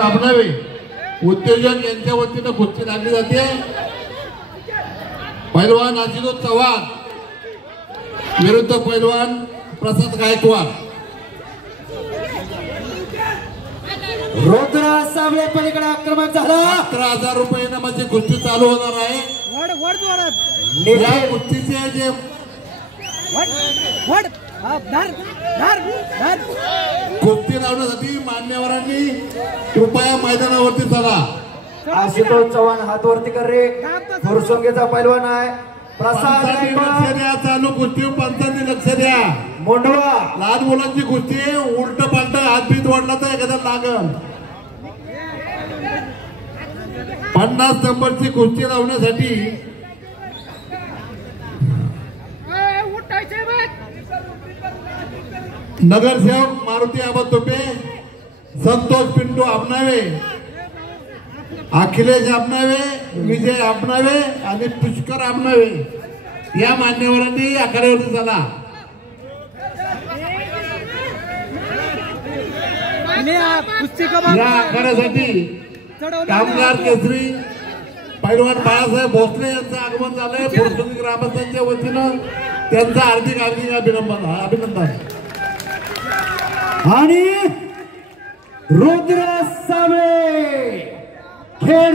आपणावे उद्योजक यांच्या वतीने कुस्ती लागली जाते। पैलवान आशिष चव्हाण विरुद्ध पैलवान प्रसाद गायकवाड। रुद्र साबळे पलीकडे आक्रमण झाला। 11,000 रुपये नामाची कुस्ती चालू होणार आहे। या कुस्तीचे जे कुस्ती लावण्यासाठी मान्यवरांनी कृपया मैदानावरती चला। आशिष चव्हाण हात वरती कर रे। फुरसंगेचा पैलवान आहे प्रसाद गायकवाड। चालू कुस्ती पंचांनी लक्ष द्या। मोंढवा लहान मुलांची कुस्ती उलट पालट हात बीत वाढला तर एखादा लागल। 50 नंबरची कुस्ती लावण्यासाठी नगरसेवक मारुती आबा तोपे, संतोष पिंटू आपनावे, अखिलेश आपनावे, विजय आपनावे आणि पुष्कर आपनावे या मान्यवरांनी आखाड्यावरती चला। या आखाड्यासाठी कामगार केसरी पैलवान बाळासाहेब भोसले यांचं आगमन झालंय। फुरसुंगी ग्रामस्थांच्या वतीनं त्यांचं हार्दिक अभिनंदन। आणि रुद्र साबळे खेळ